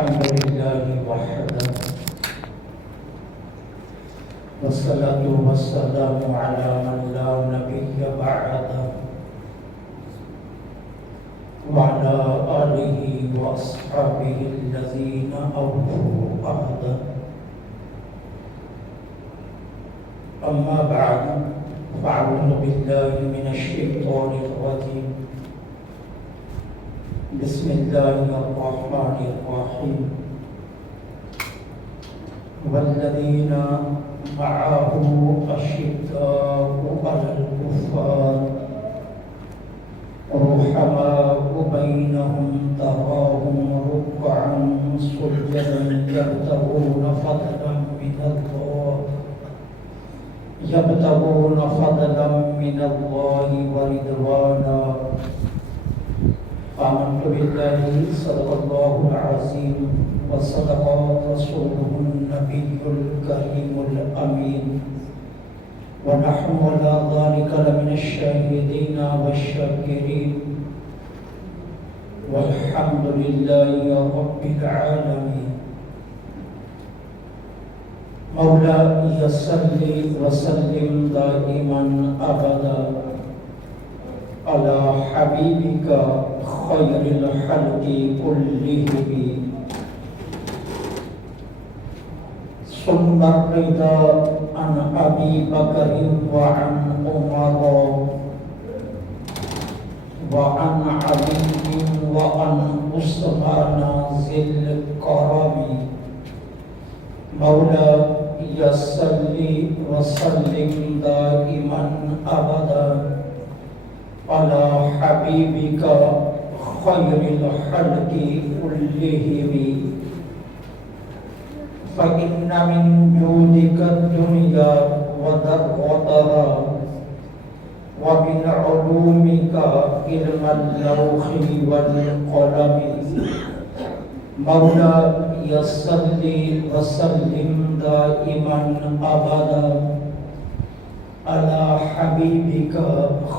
الحمد لله وحده والصلاة والسلام على من لا نبي بعده وعلى آله وأصحابه الذين أوفوا عهده. أما بعد فأعوذ بالله من الشيطان الرجيم. بسم الله الرحمن الرحيم. والذين معه أشداء على الكفار رحماء بينهم تراهم ركعا سجدا يبتغون فضلا من الله ورضوانا. آمنت بالله صدق الله العظيم وصدق رسوله النبي الكريم الأمين ونحن على ذلك لمن الشاهدين والشاكرين والحمد لله رب العالمين. مولاي صل وسلم دائما أبدا على حبيبك خير الخلق كلهم. ثم الرضا عن أبي بكر وعن عمر وعن علي وعن عثمان ذي الكرم. مولاي صل وسلم دائما أبدا على حبيبك خير الخلق كلهم. فإن من جودك الدنيا وذرتها ومن علومك علم اللوح والقلم. مولاي صل وسلم دائما أبدا على حبيبك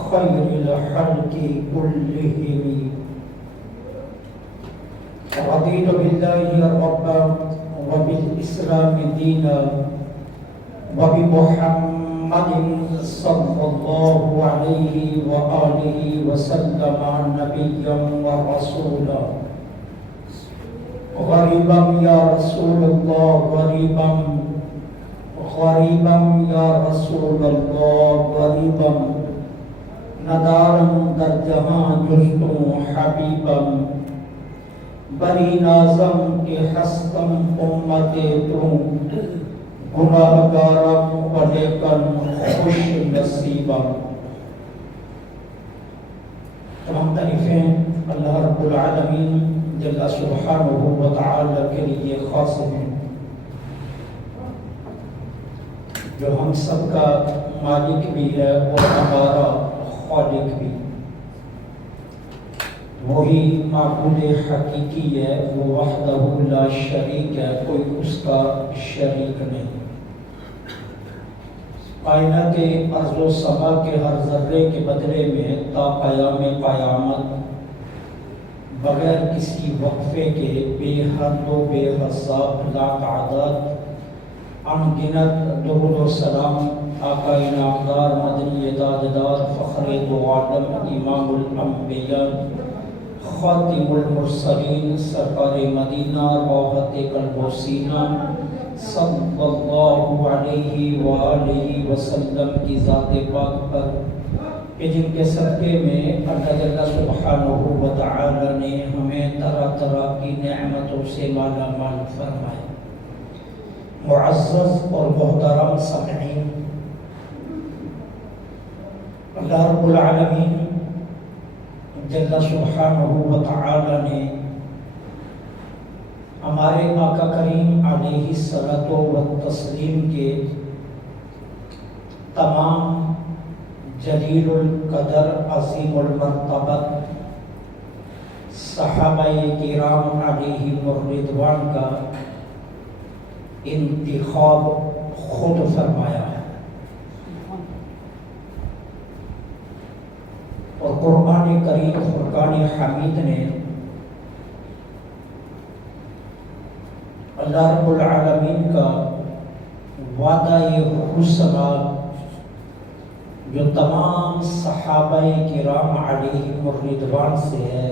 خير الخلق كلهم. رضيت بالله ربا وبالإسلام دينا وبمحمد صلى الله عليه وآله وسلم نبيا ورسولا. غريبا يا رسول الله غريبا يا رسول الله غريبا ندارا در جہاں جستوں حبیبا. بری نازم کے ہستم امت تو گناہگارم ولیکن خوش نصیبا. تمام تعریفیں اللہ رب العالمین جل سبحانہ و تعالی کے لیے خاص ہیں، جو ہم سب کا مالک بھی ہے اور ہمارا خالق بھی. وہی معبود حقیقی ہے، وہ وحدہ لا شریک ہے، کوئی اس کا شریک نہیں. کائنات ارض و سما کے ہر ذرے کے بدلے میں تا قیام قیامت بغیر کسی وقفے کے بے حد و بے حساب لاعداد انگنت درود و سلام آقا انعامدار مدنی داددار فخر دو عالم امام الانبیاء خاتم المرسلین سرکار مدینہ راحت قلب و سینہ صلی اللہ علیہ وآلہ وسلم کی ذات پاک پر کہ جن کے صدقے میں اللہ جل سبحانہ و تعالی نے ہمیں طرح طرح کی نعمتوں سے مالا مال فرمائے. معزز اور محترم سامعین، اللہ رب العالمین جل سبحانہ و تعالی نے ہمارے آقا کریم علیہ الصلاۃ والتسلیم کے تمام جلیل القدر عظیم المرتبت صحابہ کرام علیہم الرضوان کا انتخاب خود فرمایا ہے. اور قرآن کریم فرقان حمید نے اللہ رب العالمین کا وعدہ حسنہ جو تمام صحابہ کرام علیہم الرضوان سے ہے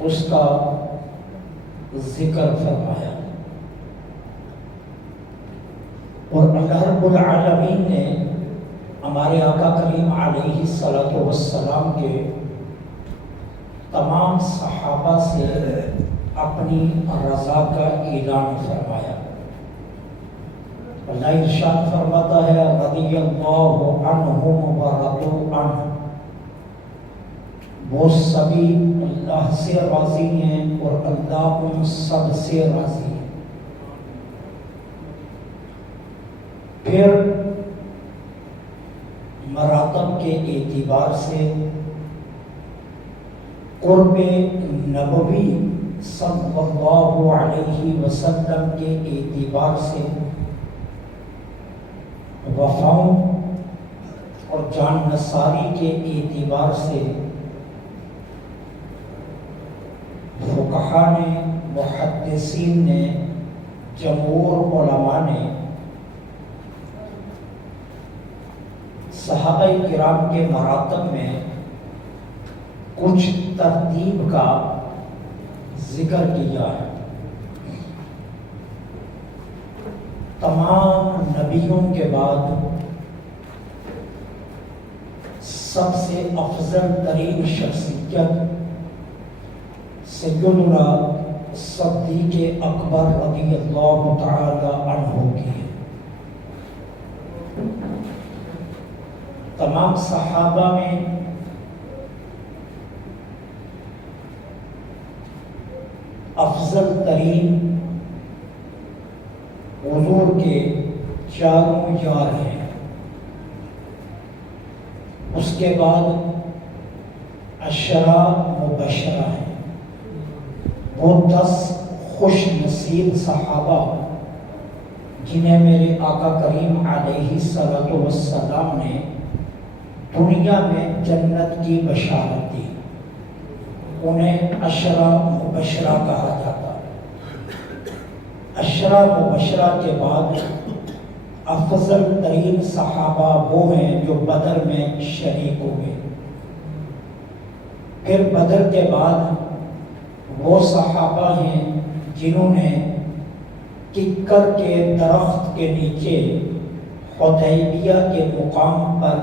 اس کا ذکر فرمایا، اور اللہ رب العالمین نے ہمارے آقا کریم علیہ الصلوۃ والسلام کے تمام صحابہ سے اپنی رضا کا اعلان فرمایا۔ اللہ ارشاد فرماتا ہے رضی اللہ عنہم ورضوا عنہ، وہ سبھی اللہ سے راضی ہیں اور اللہ ان سب سے راضی ہے۔ پھر مراتب کے اعتبار سے، قرب نبوی صلی اللہ علیہ وسلم کے اعتبار سے، وفاؤں اور جان نثاری کے اعتبار سے، فقہا نے، محدثین نے، جمہور علماء نے صحابہ کرام کے مراتب میں کچھ ترتیب کا ذکر کیا ہے۔ تمام نبیوں کے بعد سب سے افضل ترین شخصیت سیدنا صدیق اکبر رضی اللہ تعالی عنہ کی ہے۔ تمام صحابہ میں افضل ترین حضور کے چاروں یار ہیں، اس کے بعد عشرہ مبشرہ ہیں، وہ 10 خوش نصیب صحابہ جنہیں میرے آقا کریم علیہ الصلوۃ والسلام نے دنیا میں جنت کی بشارت دی، انہیں عشرہ مبشرہ کہا جاتا۔ عشرہ مبشرہ کے بعد افضل ترین صحابہ وہ ہیں جو بدر میں شریک ہوئے۔ پھر بدر کے بعد وہ صحابہ ہیں جنہوں نے ککر کے درخت کے نیچے حدیبیہ کے مقام پر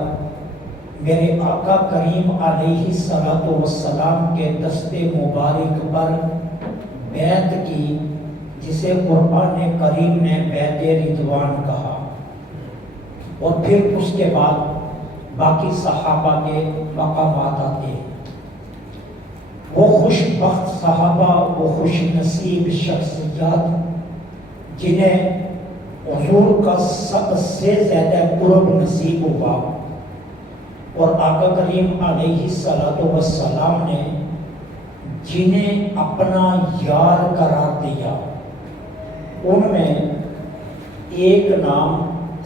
میرے آقا کریم علیہ الصلوۃ والسلام کے دست مبارک پر بیعت کی، جسے قرآن کریم نے بیعت رضوان کہا۔ اور پھر اس کے بعد باقی صحابہ کے مقامات آتے ہیں۔ وہ خوش بخت صحابہ، وہ خوش نصیب شخصیات جنہیں حضور کا سب سے زیادہ قرب نصیب ہوا، اور آقا کریم علیہ الصلوۃ والسلام نے جنہیں اپنا یار قرار دیا، ان میں ایک نام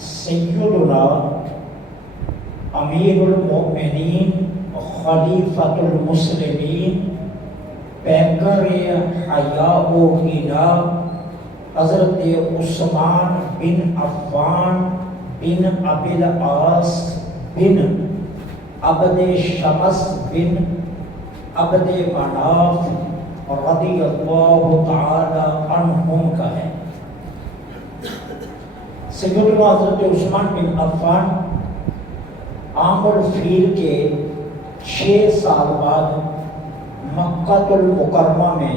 سیدنا امیر المؤمنین خلیفۃ المسلمین پیکر حیاء و حنا حضرت عثمان بن عفان بن ابی العاص بن عبد شمس بن عبد مناف رضی اللہ تعالی عنہم کا ہے۔ سیدنا حضرت عثمان بن عفان عام الفیل کے 6 سال بعد مکہ المکرمہ میں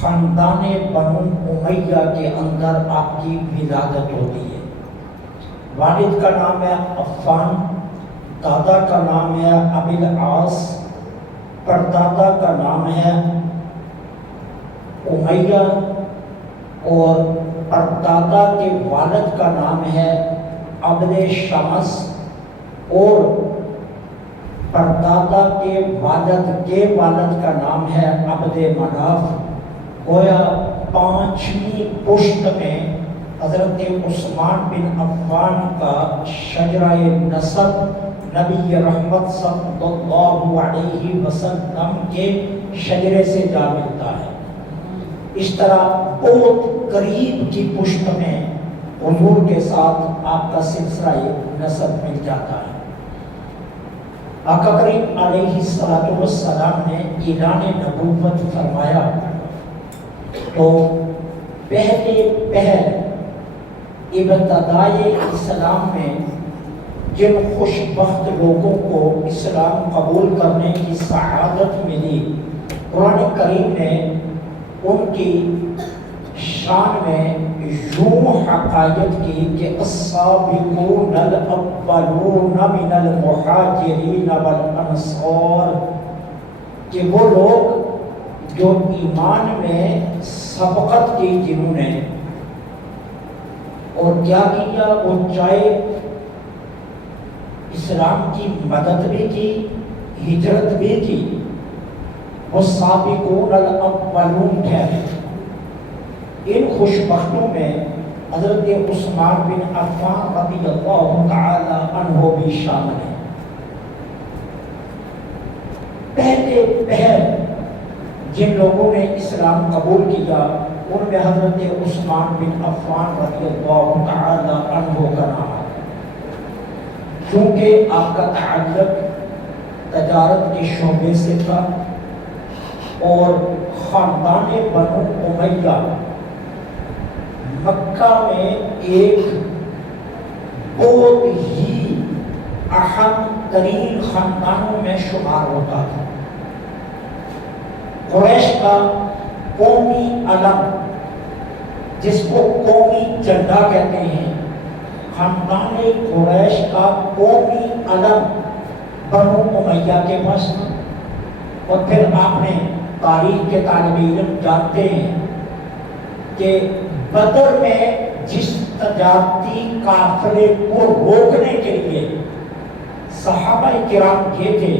خاندان بنو امیہ کے اندر آپ کی ولادت ہوتی ہے۔ والد کا نام ہے عفان، دادا کا نام ہے ابی العاص، پردادا کا نام ہے امیہ، اور پردادا کے والد کا نام ہے عبد شمس، اور پردادا کے والد کا نام ہے عبد مناف۔ گویا 5ویں پشت میں حضرت عثمان بن عفان کا شجرہ نسب نبی رحمت صلی اللہ علیہ وسلم کے شجرے سے جا ملتا ہے۔ اس طرح بہت قریب کی پشت میں حضور کے ساتھ آپ کا سلسلہ نسب مل جاتا ہے۔ آقا کریم علیہ السلام نے اعلان نبوت فرمایا تو پہل ابتدائے اسلام میں جن خوش بخت لوگوں کو اسلام قبول کرنے کی سعادت ملی، قرآن کریم نے ان کی شان میں یوں حقائق کی کہ السابقون الاولون من المہاجرین والانصار، کہ وہ لوگ جو ایمان میں سبقت کی جنہوں نے اور کیا کیا، وہ چاہے اسلام کی مدد بھی کی، ہجرت بھی کی، وہ سابقون الاولون ٹھہرے۔ ان خوش بختوں میں حضرت عثمان بن عفان رضی اللہ تعالی عنہ بھی شامل ہیں۔ پہل جن لوگوں نے اسلام قبول کیا ان میں حضرت عثمان بن عفان رضی اللہ تعالی عنہ کا نام ہے، کیونکہ آپ کا تعلق تجارت کے شعبے سے تھا اور خاندان بنو امیہ مکہ میں ایک بہت ہی اہم ترین خاندانوں میں شمار ہوتا تھا۔ قریش کا قومی علم جس کو قومی جھنڈا کہتے ہیں، خاندان قریش کا قومی علم بنو امیہ کے پاس تھا۔ اور پھر آپ نے تاریخ کے طالب علم جانتے ہیں کہ بدر میں جس تجارتی قافلے کو روکنے کے لیے صحابہ کرام یہ تھے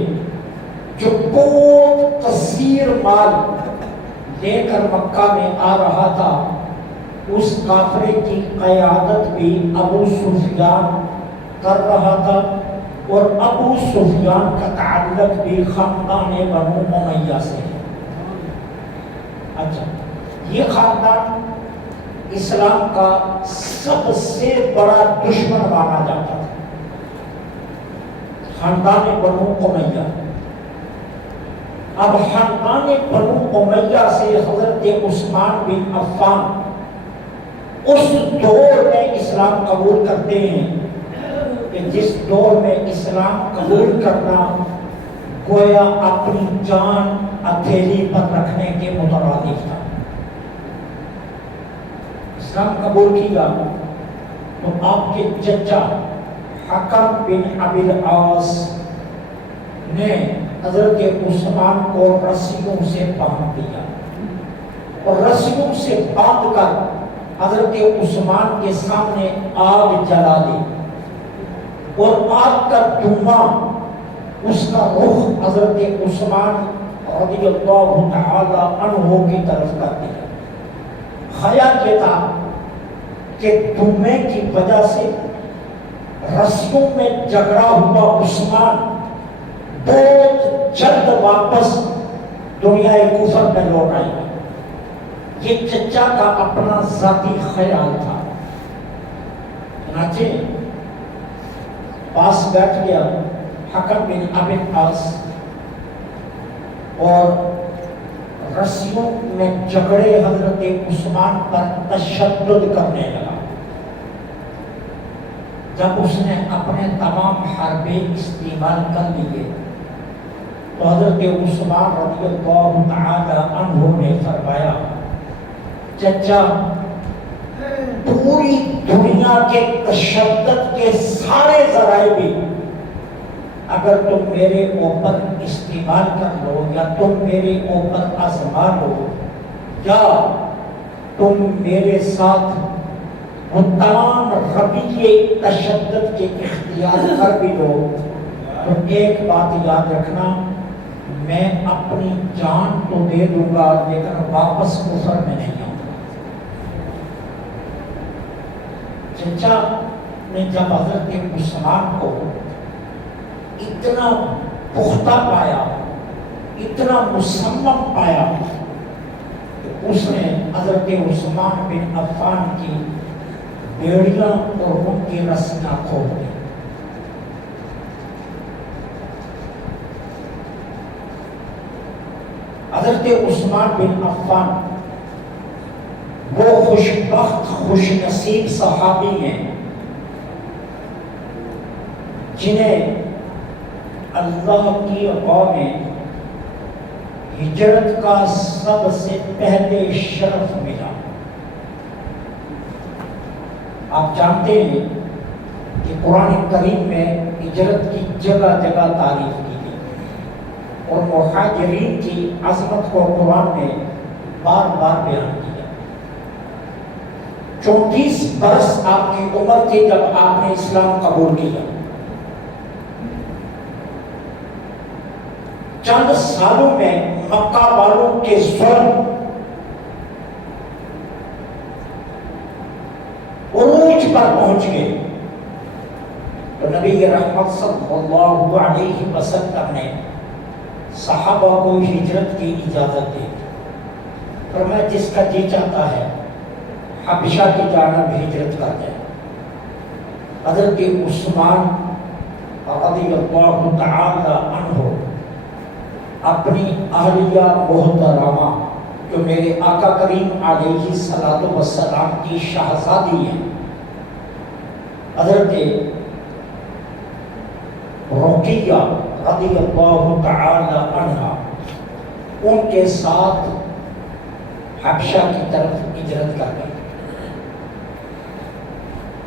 جو بہت کثیر مال لے کر مکہ میں آ رہا تھا، اس قافلے کی قیادت بھی ابو سفیان کر رہا تھا، اور ابو سفیان کا تعلق بھی خاندان بنو امیہ سے ہے۔ اچھا، یہ خاندان اسلام کا سب سے بڑا دشمن مانا جاتا تھا، خاندان بنو امیہ۔ اب خاندان بنو امیہ سے حضرت عثمان بن عفان اس دور میں اسلام قبول کرتے ہیں کہ جس دور میں اسلام قبول کرنا گویا اپنی جان ہتھیلی پر رکھنے کے مترادف تھا۔ اسلام قبول کیا تو آپ کے چچا حکم بن ابی العاص نے حضرت عثمان کو رسیوں سے باندھ دیا اور رسیوں سے باندھ کر حضرت عثمان کے سامنے آگ جلا دی، اور آگ کا دھواں اس کا رخ حضرت عثمان رضی اللہ تعالی عنہ کی طرف کر دیا۔ خیال یہ تھا کہ دھوئے کی وجہ سے رسیوں میں جگڑا ہوا عثمان بہت جلد واپس دنیا کفر میں لوٹ آئے گا۔ یہ چچا کا اپنا ذاتی خیال تھا۔ چنانچہ پاس بیٹھ گیا حکم بن ابی العاص اور رسیوں میں جگڑے حضرت عثمان پر تشدد کرنے لگا۔ جب اس نے اپنے تمام حربے استعمال کر لیے تو حضرت عثمان رضی اللہ تعالی عنہ نے فرمایا، چچا پوری دنیا کے تشدد کے سارے ذرائع بھی اگر تم میرے اوپر استعمال کر لو یا تم میرے اوپر آزما لو یا تم میرے ساتھ وہ تمام رویے تشدد کے اختیار کر بھی لو، تو ایک بات یاد رکھنا، میں اپنی جان تو دے دوں گا لیکن واپس کفر میں نہیں آؤں گا۔ چچا نے جب حضرت عثمان کو اتنا پختہ پایا، اتنا مصمم پایا، اس نے حضرت عثمان بن عفان کی بیڑیاں اور ان کی رسیاں کھول دی۔ حضرت عثمان بن عفان وہ خوش بخت خوش نصیب صحابی ہیں جنہیں اللہ کی راہ میں ہجرت کا سب سے پہلے شرف ملا۔ آپ جانتے ہیں کہ قرآن کریم میں ہجرت کی جگہ جگہ تعریف کی گئی اور مہاجرین کی عظمت کو قرآن نے بار بار بیان کیا۔ 34 برس آپ کی عمر تھی جب آپ نے اسلام قبول کیا۔ چند سالوں میں مکہ والوں کے ظلم عروج پر پہنچ گئے تو نبی رحمت صلی اللہ علیہ وسلم نے صحابہ کو ہجرت کی اجازت دی۔ فرمایا جس کا جی چاہتا ہے حبشہ کی جانب ہجرت کر جائے۔ حضرت عثمان رضی اللہ تعالی عنہ اپنی اہلیہ محترمہ جو میرے آقا کریم علیہ الصلوۃ والسلام کی شہزادی ہیں، حضرت رقیہ رضی اللہ تعالی عنہا، ان کے ساتھ حبشہ کی طرف ہجرت کر گئی۔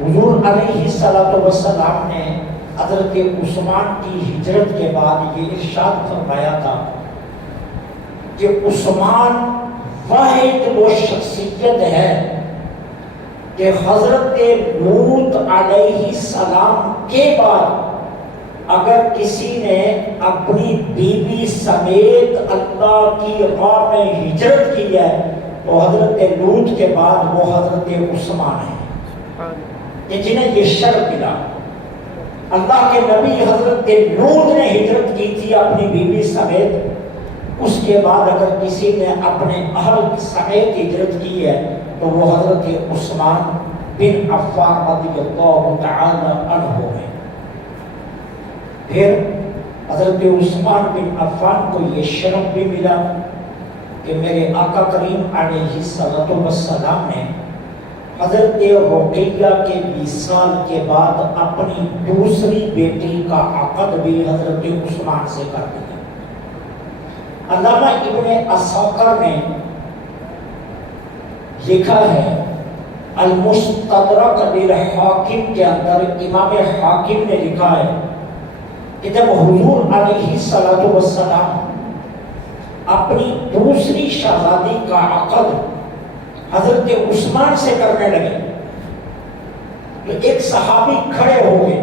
حضور علیہ الصلوۃ والسلام نے حضرت عثمان کی ہجرت کے بعد یہ ارشاد فرمایا تھا کہ عثمان واحد وہ شخصیت ہے کہ حضرت لوط علیہ السلام کے بعد اگر کسی نے اپنی بیوی سمیت اللہ کی راہ میں ہجرت کی ہے تو حضرت لوط کے بعد وہ حضرت عثمان ہے کہ جنہیں یہ شرف ملا۔ اللہ کے نبی حضرت لوط نے ہجرت کی تھی اپنی بیوی سمیت، اس کے بعد اگر کسی نے اپنے اہل سمیت ہجرت کی ہے تو وہ حضرت عثمان بن عفان رضی اللہ تعالی عنہ ہے۔ پھر حضرت عثمان بن عفان کو یہ شرف بھی ملا کہ میرے آقا کریم علیہ الصلوۃ والسلام نے حضرت رقیہ کے 20 سال کے بعد اپنی دوسری بیٹی کا عقد بھی حضرت عثمان سے کر دیا۔ علامہ ابن عساکر نے لکھا ہے المستدرک للحاکم کے اندر، امام حاکم نے لکھا ہے کہ جب حضور علیہ الصلوۃ والسلام اپنی دوسری شہزادی کا عقد حضرت عثمان سے کرنے لگے تو ایک صحابی کھڑے ہو گئے،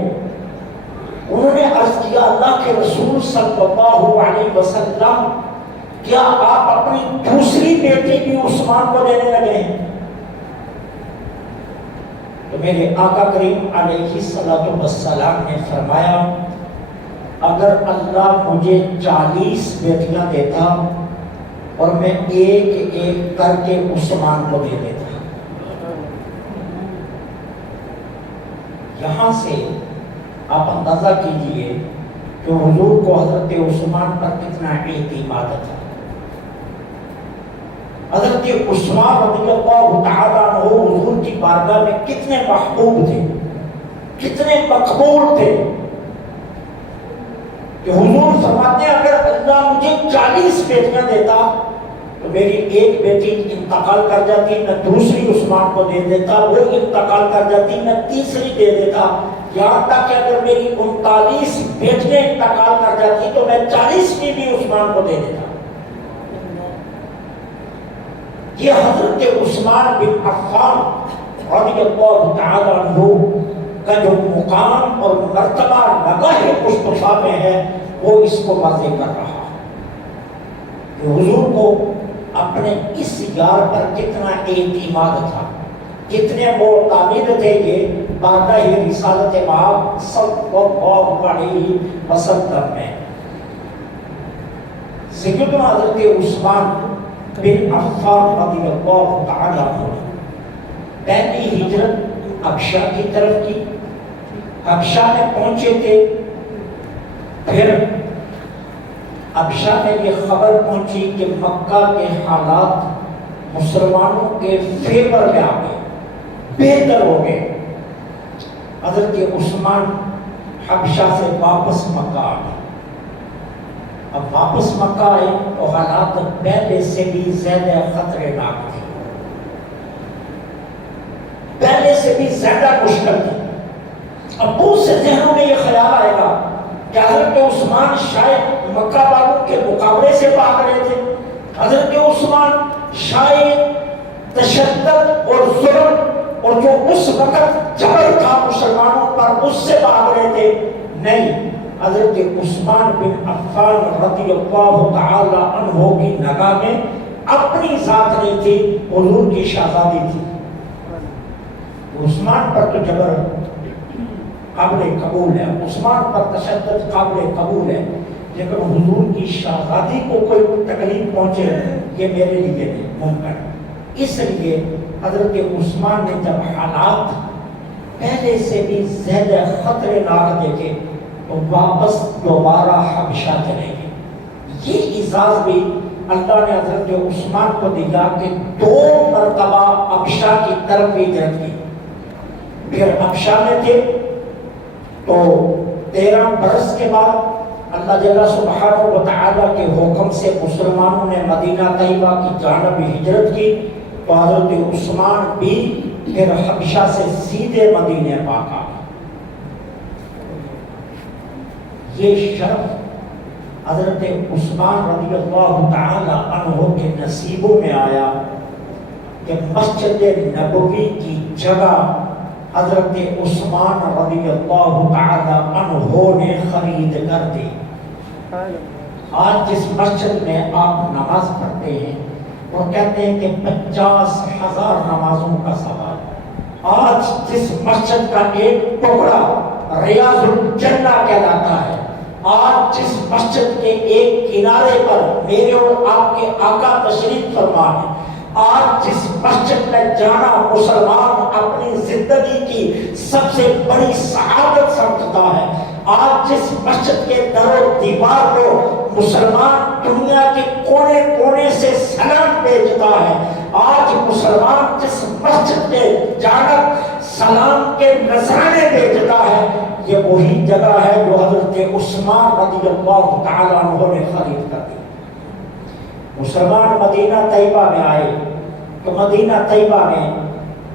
انہوں نے عرض کیا اللہ کے رسول صلی اللہ علیہ وسلم کیا آپ اپنی دوسری بیٹی بھی عثمان کو دینے لگے ہیں؟ تو میرے آقا کریم علیہ الصلوۃ والسلام نے فرمایا اگر اللہ مجھے 40 بیٹیاں دیتا اور میں ایک ایک کر کے عثمان کو دے دیتا۔ یہاں سے آپ اندازہ کیجئے کہ حضور کو حضرت عثمان پر کتنا اعتماد تھا۔ حضرت عثمان رضی اللہ تعالیٰ عنہ حضور کی بارگاہ میں کتنے محبوب تھے، کتنے مقبول تھے کہ حضور فرماتے ہیں اگر اللہ مجھے 40 بیٹیاں دیتا تو میری ایک بیٹی انتقال کر جاتی، میں دوسری عثمان کو دے دیتا، وہ انتقال کر جاتی، میں تیسری دے دیتا، یہاں تک کہ اگر میری 39 بیٹیاں انتقال کر جاتی تو میں 40ویں بھی عثمان کو دے دیتا۔ یہ حضرت عثمان بن عفان رضی اللہ تعالی عنہ کا جو مقام اور مرتبہ نگاہ مصطفیٰ میں ہے وہ اس کو واضح کر رہا کہ حضور کو اپنے اس یار پر کتنا اعتماد تھا، کتنے معتمد تھے یہ بارگاہ رسالت مآب صلی اللہ علیہ وسلم میں۔ سیدنا حضرت عثمان بن عفان رضی اللہ تعالی عنہ پہلی ہجرت حبشہ کی طرف کی، حبشہ میں پہنچے تھے، پھر حبشہ میں یہ خبر پہنچی کہ مکہ کے حالات مسلمانوں کے فیور میں آ گئے، بہتر ہو گئے۔ حضرت عثمان حبشہ سے واپس مکہ آ گئے۔ اب واپس مکہ آئے تو حالات پہلے سے بھی زیادہ خطرے ناک تھے، پہلے سے بھی زیادہ مشکل تھے۔ اب بہت سے ذہنوں میں یہ خیال آئے گا کہ حضرت عثمان شاید مکہ والوں کے مقابلے سے بھاگ رہے تھے، حضرت عثمان شاید تشدد اور ظلم اور جو اس وقت جبر تھا مسلمانوں پر اس سے بھاگ رہے تھے۔ نہیں، حضرت عثمان بن عفان رضی اللہ تعالی عنہ کی نگاہ میں اپنی ذات نہیں تھی، حضور کی شہزادی تھی۔ عثمان پر تو جبر قابل قبول ہے، عثمان پر تشدد قابل قبول ہے، لیکن حضور کی شہزادی کو کوئی تکلیف پہنچے یہ میرے لیے نہیں ممکن۔ اس لیے حضرت عثمان نے جب حالات پہلے سے بھی زیادہ خطرے ناک دیکھے تو واپس دوبارہ حبشہ چلے گئے۔ یہ اعزاز بھی اللہ نے حضرت عثمان کو دیا کہ 2 مرتبہ حبشہ کی طرف ہجرت کی۔ پھر حبشہ میں تھے تو 13 برس کے بعد اللہ جل سبحانہ و تعالیٰ کے حکم سے مسلمانوں نے مدینہ طیبہ کی جانب ہجرت کی، تو حضرت عثمان بھی پھر حبشہ سے سیدھے مدینہ پاک آ گئے۔ یہ شرف حضرت عثمان رضی اللہ تعالی عنہ کے نصیبوں میں آیا کہ مسجد نبوی کی جگہ حضرت عثمان رضی اللہ تعالی عنہ نے خرید کر دی۔ آج جس مسجد میں آپ نماز پڑھتے ہیں وہ کہتے ہیں کہ 50,000 نمازوں کا ثواب۔ آج جس مسجد کا ایک ٹکڑا ریاض الجنہ کہلاتا ہے، آج جس مسجد کے ایک کنارے پر میرے اور آپ کے آقا تشریف فرما ہے، آج جس مسجد میں جانا مسلمان اپنی زندگی کی سب سے بڑی سعادت سمجھتا ہے، آج جس مسجد کے در و دیوار کو مسلمان دنیا کے کونے کونے سے سلام بھیجتا ہے، آج مسلمان جس مسجد کے جانب سلام کے نذرانے بھیجتا ہے، یہ وہی جگہ ہے جو حضرت عثمان رضی اللہ تعالیٰ عنہ نے خرید کر دی۔ مسلمان مدینہ طیبہ میں آئے تو مدینہ طیبہ میں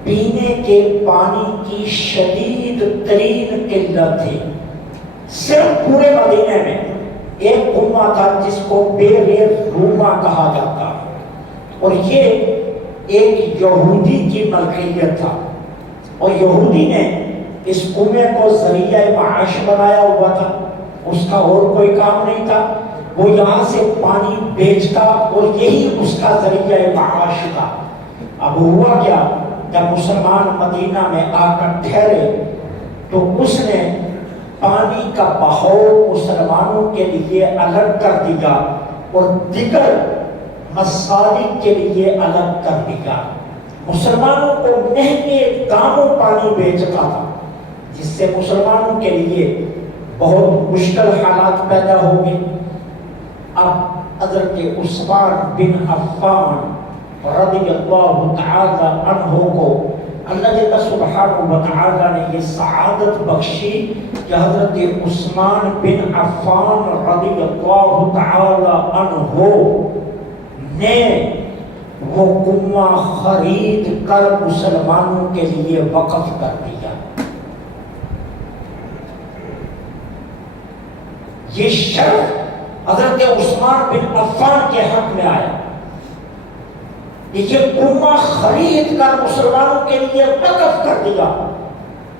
پینے کے پانی کی شدید ترین قلت تھی۔ صرف پورے مدینے میں ایک کنواں تھا جس کو بیر روما کہا جاتا ہے، اور یہ ایک یہودی کی ملکیت تھا، اور یہودی نے اس کنویں کو ذریعہ معاش بنایا ہوا تھا، اس کا اور کوئی کام نہیں تھا، وہ یہاں سے پانی بیچتا اور یہی اس کا ذریعہ معاش تھا۔ اب ہوا کیا، جب مسلمان مدینہ میں آ کر ٹھہرے تو اس نے پانی کا بہاؤ مسلمانوں کے لیے الگ کر دیا اور دیگر مسالک کے لیے الگ کر دیا۔ مسلمانوں کو مہنگے داموں پانی بیچتا تھا، جس سے مسلمانوں کے لیے بہت مشکل حالات پیدا ہو گئے۔ اب حضرت عثمان بن عفان رضی اللہ تعالی عنہ کو اللہ جل سبحانہ و تعالی نے یہ سعادت بخشی کہ حضرت عثمان بن عفان رضی اللہ تعالی عنہ نے وہ کنواں خرید کر مسلمانوں کے لیے وقف کر دیا۔ یہ شرف حضرت عثمان بن عفان کے حق میں آیا، یہ کنواں خرید کر مسلمانوں کے لیے وقف کر دیا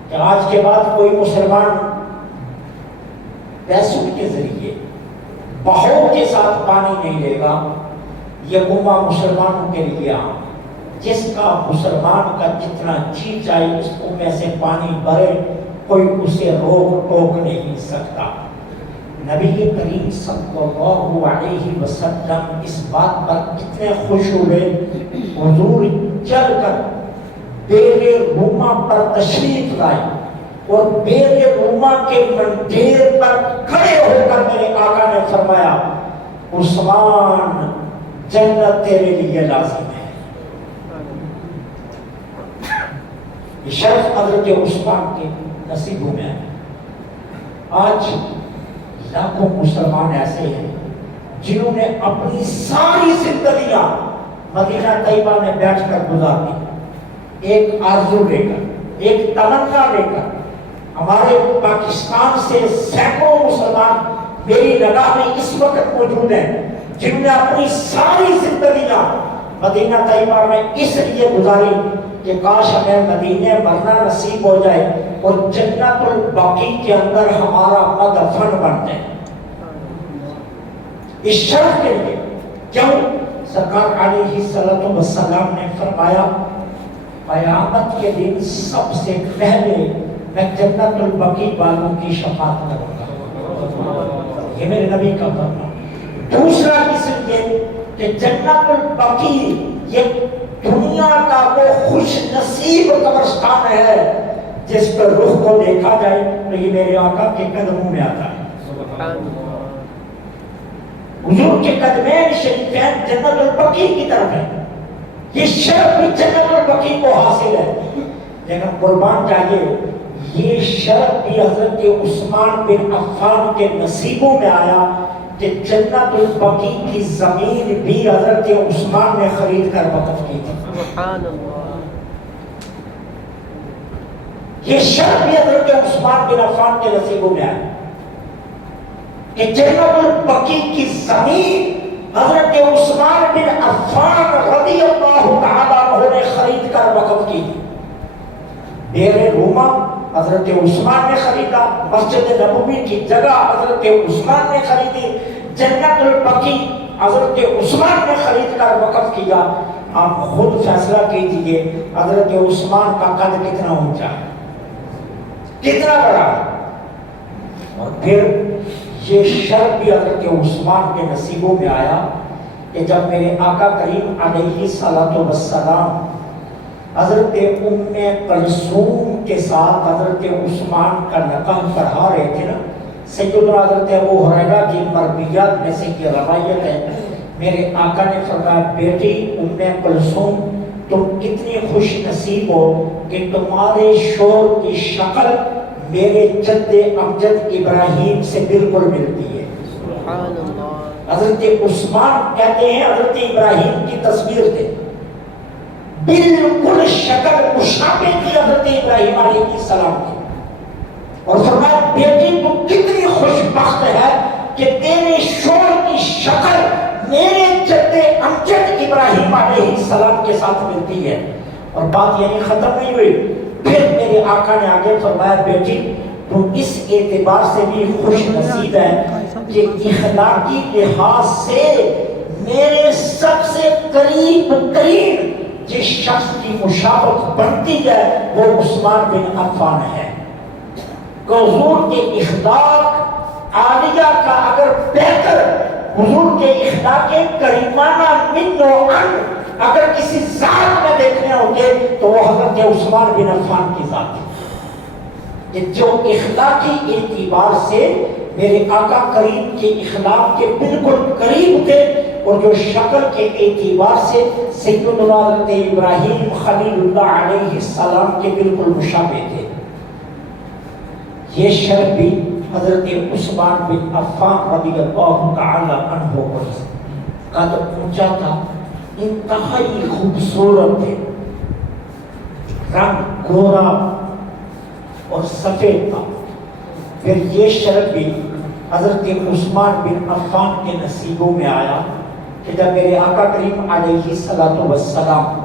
کہ آج کے بعد کوئی مسلمان پیسوں کے ذریعے بہاؤ کے ساتھ پانی نہیں لے گا، یہ کنواں مسلمانوں کے لیے عام ہے۔ جس کا مسلمان کا جتنا جی چاہے اس کنویں سے پانی بھرے، کوئی اسے روک ٹوک نہیں سکتا۔ نبی کریم صلی اللہ علیہ وسلم اس بات پر کتنے خوش ہوئے، حضور چل کر بیر روما پر تشریف لائے اور بیر روما کے منڈیر پر کھڑے ہو کر میرے آقا نے فرمایا عثمان جنت تیرے لیے لازم ہے۔ یہ شرف حضرت عثمان کے نصیبوں میں ہے۔ آج لاکھوں مسلمان ایسے ہیں جنہوں نے اپنی ساری زندگیاں مدینہ طیبہ میں بیٹھ کر گزار دی، ایک آرزو لے کر، ایک تمنا لے کر۔ ہمارے پاکستان سے سینکڑوں مسلمان میری نگاہ میں اس وقت موجود ہیں جنہوں نے اپنی ساری زندگیاں مدینہ طیبہ میں اس لیے گزاری کہ کاش ہمیں مدینے مرنا نصیب ہو جائے اور جنت البقیع کے اندر ہمارا مدفن بن جائے۔ اس شرف کے لیے کیوں؟ سرکار علیہ الصلوۃ والسلام نے فرمایا قیامت کے دن سب سے پہلے میں جنت البقیع والوں کی شفاعت کروں گا، یہ میرے نبی کا فرمان۔ دوسرا اس لیے کہ جنت البقیع یہ دنیا کا وہ خوش نصیب قبرستان ہے جس پر روح کو دیکھا جائے تو یہ میرے آقا کے قدموں میں آتا ہے۔ حضور کے قدمین شریفین جنت البقیع کی طرف ہے، یہ شرف بھی جنت البقیع کو حاصل ہے۔ لیکن قربان جائیے یہ شرف بھی حضرت عثمان بن عفان کے نصیبوں میں آیا کہ جنت البقیع کی زمین بھی حضرت عثمان نے خرید کر وقف کی تھی۔ سبحان اللہ، یہ شرف بھی حضرت عثمان بن عفان کے نصیبوں میں آیا کہ جنت البقیع کی زمین حضرت عثمان بن عفان رضی اللہ تعالیٰ عنہ نے خرید کر وقف کی تھی۔ بیر روما حضرت عثمان نے خریدا، مسجد نبوی کی جگہ حضرت عثمان نے خریدی، جنت البقیع حضرت عثمان نے خرید کر وقف کیا۔ آپ خود فیصلہ کیجئے حضرت عثمان کا قد کتنا اونچا ہے، کتنا بڑا ہے۔ اور پھر یہ شرف بھی حضرت عثمان کے نصیبوں میں آیا کہ جب میرے آقا کریم علیہ الصلوۃ والسلام حضرت ام کلثوم کے ساتھ حضرت عثمان کا نکاح پڑھا رہے تھے نا، سیدنا حضرت ابو ہریرہ کی مرویات میں سے یہ روایت ہے، میرے آقا نے فرمایا بیٹی ام کلثوم تم کتنی خوش نصیب ہو کہ تمہارے شوہر کی شکل میرے جد امجد ابراہیم سے بالکل ملتی ہے۔ سبحان اللہ، حضرت عثمان کہتے ہیں حضرت ابراہیم کی تصویر تھے، بالکل شکل مشابہ تھی حضرت ابراہیم علیہ السلام کی۔ اور فرمایا بیٹی تو کتنی خوش بخت ہے کہ تیرے شوہر کی شکل میرے جد امجد ابراہیم علیہ السلام کے ساتھ ملتی ہے۔ اور بات یہی ختم نہیں ہوئی، پھر میرے آقا نے آگے فرمایا بیٹی تو اس اعتبار سے بھی خوش نصیب ہے کہ اخلاقی لحاظ سے میرے سب سے قریب ترین جس شخص کی مشابہت بنتی ہے وہ عثمان بن عفان ہے۔ کہ حضور کے اخلاق عالیہ کا اگر بہتر حضور کے اخلاق کریمانہ من و عن اگر کسی ذات میں دیکھنے ہوگے تو وہ حضرت عثمان بن عفان کی ذات ہے کہ جو اخلاقی اعتبار سے میرے آقا کریم کے اخلاق کے بالکل قریب تھے اور جو شکل کے اعتبار سے سیدنا حضرت ابراہیم خلیل اللہ علیہ السلام کے بالکل مشابہ تھے۔ یہ شرف بھی حضرت عثمان بن عفان رضی اللہ تعالی عنہ کو قد اونچا تھا، انتہائی خوبصورت تھے، رنگ گورا اور سفید تھا۔ پھر یہ شرف بھی حضرت عثمان بن عفان کے نصیبوں میں آیا کہ جب میرے آقا کریم علیہ الصلوۃ والسلام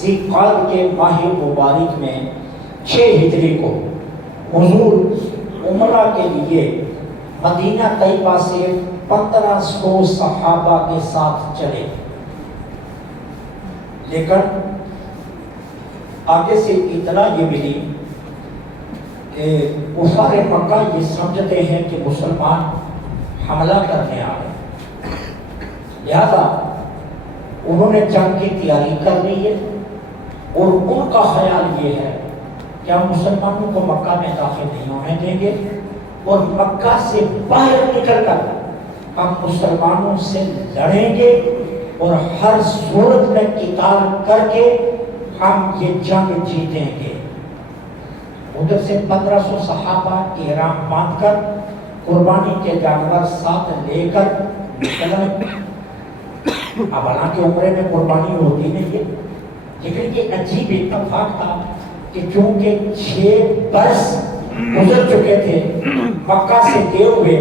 ذی القعدہ کے ماہ مبارک میں 6 ہجری کو حضور عمرہ کے لیے مدینہ طیبہ سے 1500 صحابہ کے ساتھ چلے، لیکن آگے سے اطلاع یہ ملی کہ کفار مکہ یہ سمجھتے ہیں کہ مسلمان حملہ کرنے آ گئے. لہذا انہوں نے جنگ کی تیاری کر لی ہے اور ان کا خیال یہ ہے کہ ہم مسلمانوں کو مکہ میں داخل نہیں ہونے دیں گے اور مکہ سے باہر نکل کر ہم مسلمانوں سے لڑیں گے اور ہر صورت میں قتال کر کے ہم یہ جنگ جیتیں گے. ادھر سے 1500 صحابہ احرام باندھ کر قربانی کے جانور ساتھ لے کر نکل گئے. اب حالانکہ عمرے میں قربانی ہوتی نہیں ہے، لیکن یہ عجیب اتفاق تھا کہ چونکہ 6 برس گزر چکے تھے مکہ سے گئے ہوئے،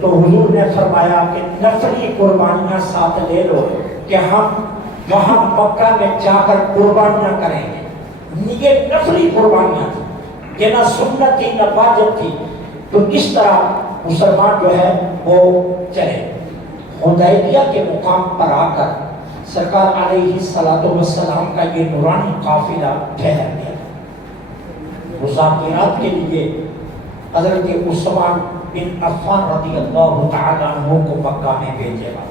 تو حضور نے فرمایا کہ نفلی قربانیاں ساتھ لے لو کہ ہم وہاں مکہ میں جا کر قربانیاں کریں گے. یہ نفلی قربانیاں تھیں، یہ نہ سنت تھی نہ واجب تھی. تو اس طرح مسلمان جو ہے وہ چلے. حدیبیہ کے مقام پر آ کر سرکار علیہ الصلوۃ والسلام کا یہ نورانی قافلہ ٹھہر گیا. مذاکرات کے لیے حضرت عثمان بن عفان رضی اللہ تعالیٰ عنہ کو مکہ میں بھیجے گا.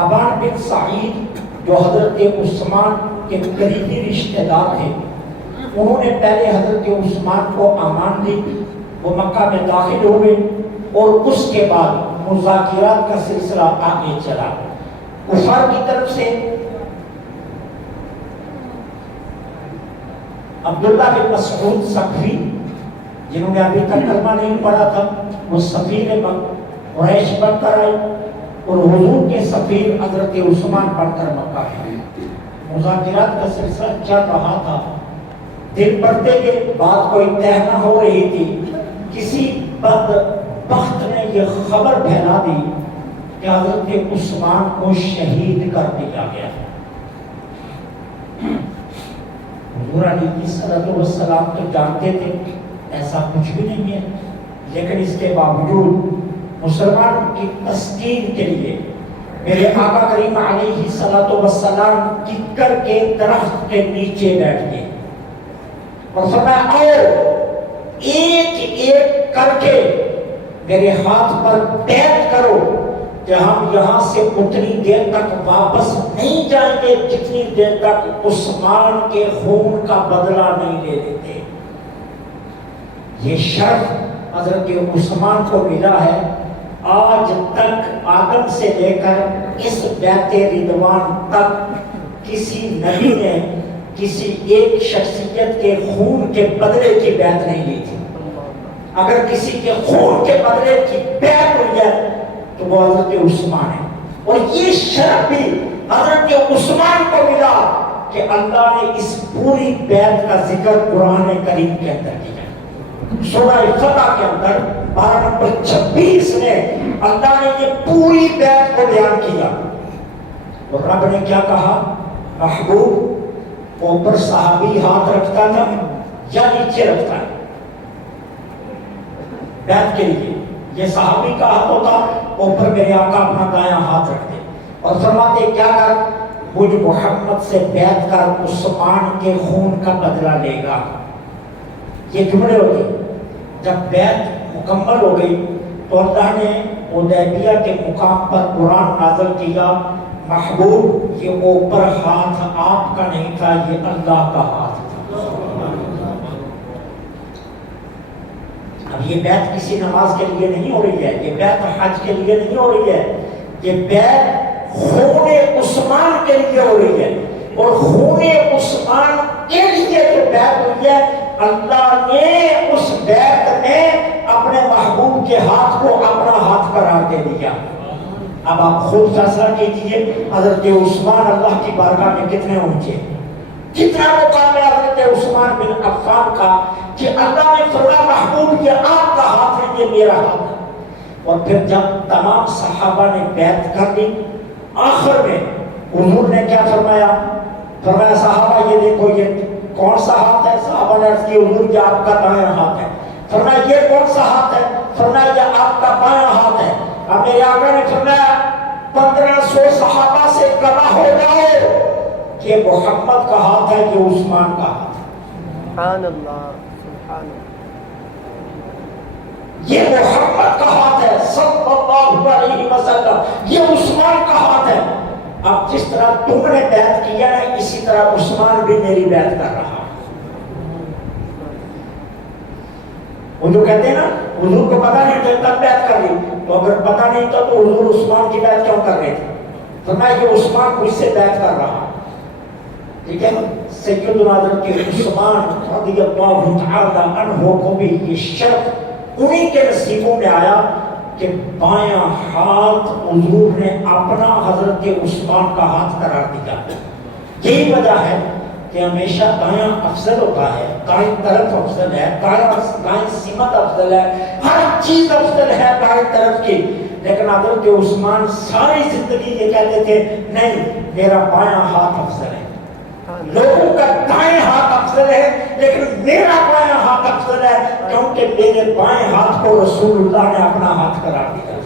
ابان بن سعید جو حضرت عثمان کے قریبی رشتہ دار تھے، انہوں نے پہلے حضرت عثمان کو امان دی، وہ مکہ میں داخل ہوئے اور اس کے بعد مذاکرات کا سلسلہ آگے چلا. کفار کی طرف سے عبداللہ بن مسعود ثقفی، جنہوں نے ابھی تک کلمہ نہیں پڑھا تھا، وہ سفیر قریش بن کر آئے اور حضور کے سفیر حضرت عثمان بن کر مکہ آئے. مذاکرات کا سلسلہ چل رہا تھا. دن بڑھتے گئے، بات کوئی طے نہ ہو رہی تھی. کسی بدبخت نے یہ خبر پھیلا دی کہ حضرت عثمان کو شہید کر دیا گیا. حضور علیہ الصلوۃ والسلام تو جانتے تھے ایسا کچھ بھی نہیں ہے، لیکن اس کے باوجود مسلمان کی تسکین کے لیے میرے آقا کریم علیہ الصلوۃ والسلام ککر کے درخت کے نیچے بیٹھ گئے اور فرمایا آؤ ایک ایک کر کے میرے ہاتھ پر بیعت کرو کہ ہم یہاں سے اتنی دیر تک واپس نہیں جائیں گے جتنی دیر تک عثمان کے خون کا بدلہ نہیں لے لیتے. یہ شرف حضرت عثمان کو ملا ہے. آج تک آدم سے لے کر اس بیعت رضوان تک کسی نبی نے کسی ایک شخصیت کے خون کے بدلے کی بیعت نہیں لی تھی. اگر کسی کے خون کے بدلے کی بیعت ہوئی ہے تو وہ حضرت عثمان ہے. اور یہ شرف بھی حضرت عثمان کو ملا کہ اللہ نے اس پوری بیعت کا ذکر قرآن کریم کے اندر کیا. سورہ فتح کے اندر 12 نمبر 26 میں اللہ نے یہ پوری بیعت کو بیان کیا. اور رب نے کیا کہا؟ محبوب اوپر صحابی ہاتھ رکھتا تھا یا نیچے رکھتا ہے بیعت کے لیے؟ یہ صحابی کا ہاتھ ہوتا، اوپر میرے آقا اپنا دایاں ہاتھ رکھتے اور فرماتے کیا کر؟ مجھ محمد سے بیعت کر، عثمان کے خون کا بدلہ لے گا. یہ جملے ہوتے. جب بیعت مکمل ہو گئی تو اللہ نے حدیبیہ کے مقام پر قرآن نازل کیا. محبوب یہ اوپر ہاتھ آپ کا نہیں تھا، یہ اللہ کا ہاتھ تھا. اب یہ بیعت کسی نماز کے لیے نہیں ہو رہی ہے، یہ بیعت حج کے لیے نہیں ہو رہی ہے، یہ بیعت خون عثمان کے لیے ہو رہی ہے. اور خون عثمان کے لیے جو بیعت ہوئی ہے، اللہ نے اس بیعت میں اپنے محبوب کے ہاتھ کو اپنا ہاتھ قرار دے دیا. اب آپ خود فیصلہ کیجئے حضرت عثمان اللہ کی بارگاہ میں کتنے اونچے، کتنا مقام ہے حضرت عثمان بن عفان کا کہ اللہ نے فرمایا محبوب یہ آپ کا ہاتھ ہے، یہ میرا ہاتھ ہے. اور پھر جب تمام صحابہ نے بیعت کر لی، آخر میں حضور نے کیا فرمایا؟ فرمایا صحابہ یہ دیکھو یہ کون سا ہاتھ ہے؟ صحابہ نے عرض کی حضور یہ آپ کا دایاں ہاتھ ہے. فرمایا یہ کون سا ہاتھ ہے؟ فرمایا یہ آپ کا بایاں ہاتھ ہے. اب میرے آقا نے فرمایا 1500 صحابہ سے گواہ ہو جاؤ کہ محمد کا ہاتھ ہے، یہ عثمان کا ہاتھ ہے. سبحان اللہ سبحان اللہ. یہ محمد کا ہاتھ ہے صلی اللہ علیہ وسلم، یہ عثمان کا ہاتھ ہے۔ اب جس طرح تم نے بیعت کیا ہے اسی طرح عثمان بھی میری بیعت کر رہا ہے۔ وہ جو کہتے ہیں نا حضور کو پتہ نہیں تھا تب بیعت کر لی، تو اگر پتہ نہیں تھا تو حضور عثمان کی بیعت کیوں کر رہے تھے؟ فرمایا کہ عثمان مجھ سے بیعت کر رہا۔ ٹھیک ہے، سیدنا حضرت عثمان رضی اللہ تعالی عنہ کو بھی یہ شرف انہی کے نصیبوں میں آیا کہ بایاں ہاتھ حضور نے اپنا حضرت عثمان کا ہاتھ قرار دیا۔ یہی وجہ ہے کہ ہمیشہ دایاں افضل ہوتا ہے، دائیں طرف افضل ہے، دائیں سمت افضل ہے، ہر چیز افضل ہے دائیں طرف کی۔ لیکن حضرت عثمان ساری زندگی یہ کہتے تھے نہیں میرا بایاں ہاتھ افضل ہے، لوگوں کا دائیں ہاتھ افضل ہے لیکن میرا بایاں ہاتھ افضل ہے، کیونکہ میرے بائیں ہاتھ کو رسول اللہ نے اپنا ہاتھ قرار دیا۔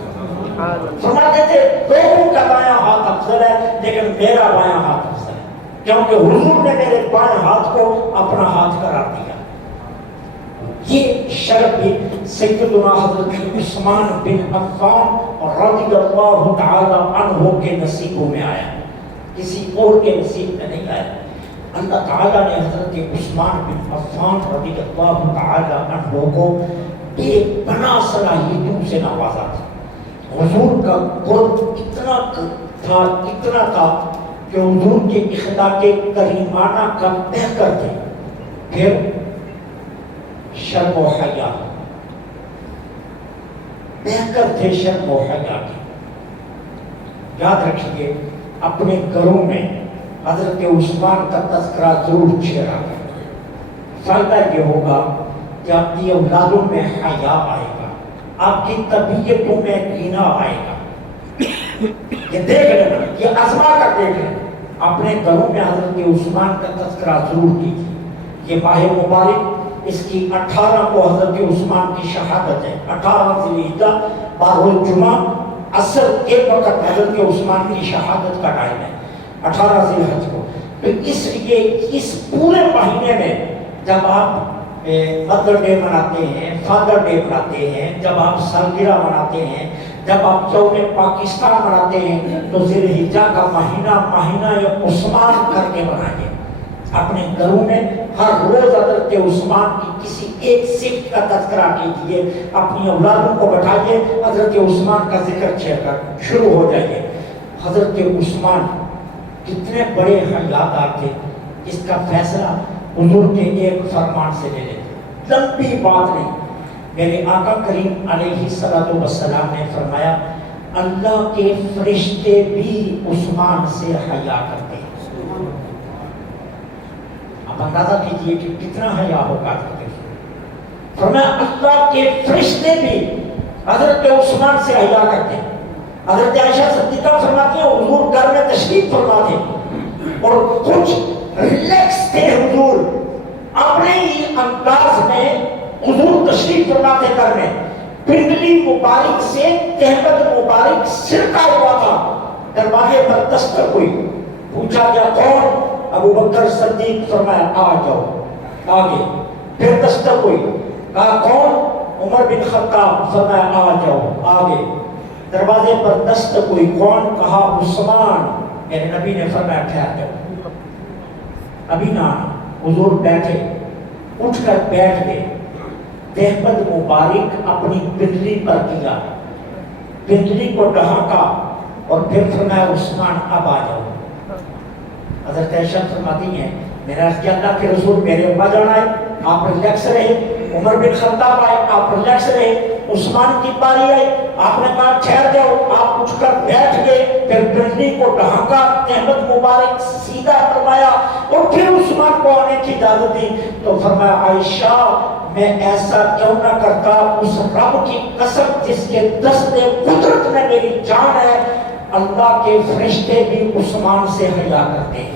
فرماتے تھے لوگوں کا دائیں ہاتھ افضل ہے لیکن میرا بایاں ہاتھ افضل ہے، کیونکہ حضور نے میرے بائیں ہاتھ کو اپنا ہاتھ قرار دیا۔ یہ شرف بھی سیدنا حضرت عثمان بن عفان رضی اللہ تعالی عنہ کے نصیبوں میں آیا، کسی اور کے نصیب میں نہیں آیا۔ اللہ تعالیٰ نے حضرت عثمان بن عفان رضی اللہ تعالی عنہ کو بے پناہ صلاحیتوں سے نوازا تھا۔ حضور کا قرب اتنا تھا کہ حضور کے اخلاق کریمانہ کا بہتر تھے۔ پھر شرم و حیا، بہتر تھے شرم و حیا کے۔ یاد رکھیے اپنے گھروں میں حضرت عثمان کا تذکرہ ضرور چھیڑا گیا۔ فائدہ یہ ہوگا کہ آپ کی اولادوں میں حیا آئے گا، آپ کی طبیعتوں میں گینا آئے گا۔ یہ دیکھ لینا، یہ آزما کر دیکھ لینا، اپنے گھروں میں حضرت عثمان کا تذکرہ ضرور کیجیے۔ یہ ماہ مبارک اس کی 18 کو حضرت عثمان کی شہادت ہے، 18 ذی الحجہ بارہ جمعہ عصر کے وقت حضرت عثمان کی شہادت کا ٹائم ہے، 18 ذی الحجہ کو۔ تو اس لیے اس پورے مہینے میں جب آپ مدر ڈے مناتے ہیں، فادر ڈے مناتے ہیں، جب آپ سالگرہ مناتے ہیں، جب آپ یوم پاکستان مناتے ہیں، تو ذی الحجہ کا مہینہ عثمان کر کے منائیے۔ اپنے گھروں میں ہر روز حضرت عثمان کی کسی ایک صفت کا تذکرہ کیجیے، اپنی اولادوں کو بٹھائیے، حضرت عثمان کا ذکر چھیڑ کر شروع ہو جائیے۔ حضرت عثمان کتنے بڑے حیادار تھے، اس کا فیصلہ حضور کے ایک فرمان سے لے لیتے، لمبی بات نہیں۔ میرے آقا کریم علیہ الصلوۃ والسلام نے فرمایا اللہ کے فرشتے بھی عثمان سے حیا کرتے ہیں۔ آپ اندازہ کیجئے کہ کتنا حیا ہوگا۔ فرمایا اللہ کے فرشتے بھی حضرت عثمان سے حیا کرتے ہیں۔ حضرت عائشہ صدیقہ فرماتی ہیں حضور گھر میں تشریف فرما تھے اور کچھ ریلیکس تھے، حضور اپنے ہی انداز میں حضور تشریف فرما تھے گھر میں، پنڈلی مبارک سے تہمت مبارک سرکا ہوا تھا، دروازے پر دستک ہوئی، پوچھا گیا کون؟ ابو بکر صدیق، فرمایا آ جاؤ، آگے۔ پھر دستک ہوئی، کہا کون؟ عمر بن خطاب، فرمایا آ جاؤ، آگے۔ دروازے پر دستک ہوئی، کون؟ کہا عثمان۔ میرے نبی نے فرمایا ٹھہر جاؤ، ابھی نہ آنا۔ حضور بیٹھے، اٹھ کر بیٹھ گئے، تہمت مبارک اپنی پنڈلی پر کیا، پنڈلی کو ڈھانکا اور پھر فرمایا عثمان اب آ جاؤ۔ حضرت عائشہ فرماتی ہیں میرا عرض کیا اللہ کے رسول میرے ابا جان آئے، آپ ریلیکس رہے، عمر بن خطاب آئے، آپ ریلیکس رہے، عثمان کی باری آئی، آپ نے کہا ٹھہر جاؤ، آپ اٹھ کر بیٹھ گئے، پھر پنڈلی کو ڈھانکا، تہمت مبارک سیدھا کروایا اور پھر عثمان کو آنے کی اجازت دی۔ تو فرمایا عائشہ میں ایسا کیوں نہ کرتا، اس رب کی قسم جس کے دست قدرت میں میری جان ہے، اللہ کے فرشتے بھی عثمان سے حیا کرتے ہیں۔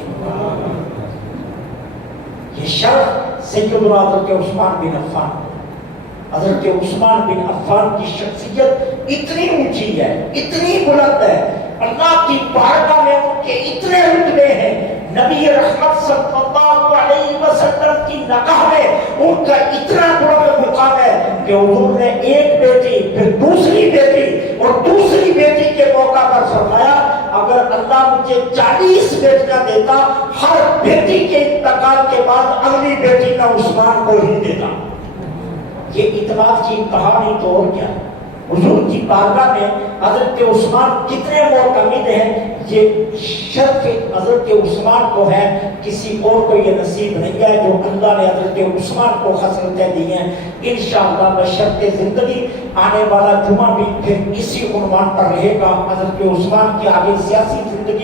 یہ شرف سیدنا حضرت عثمان بن عفان، حضرت عثمان بن عفان کی شخصیت اتنی اونچی ہے، اتنی بلند ہے، اللہ کی بارگاہ میں ان کے اتنے رتبے ہیں، نبی رحمت صلی اللہ علیہ وسلم کی نگاہ میں ان کا اتنا بڑا مقام ہے کہ حضور نے ایک بیٹے دوسری بیٹی اور دوسری بیٹی کے موقع پر فرمایا اگر اللہ مجھے 40 بیٹیاں دیتا ہر بیٹی کے انتقال کے بعد اگلی بیٹی کا عثمان کو ہی دیتا. یہ اتفاق کی کہانی تو اور کیا ہے. حضور کی بارگاہ میں حضرت عثمان کتنے معتمد ہیں. یہ شرف حضرت عثمان کو ہے, کسی اور کو یہ نصیب نہیں ہے جو اللہ نے حضرت عثمان کو خصلتیں دی ہیں. انشاءاللہ بشرط زندگی آنے والا جمعہ بھی پھر اسی عنوان پر رہے گا. حضرت عثمان کی آگے سیاسی زندگی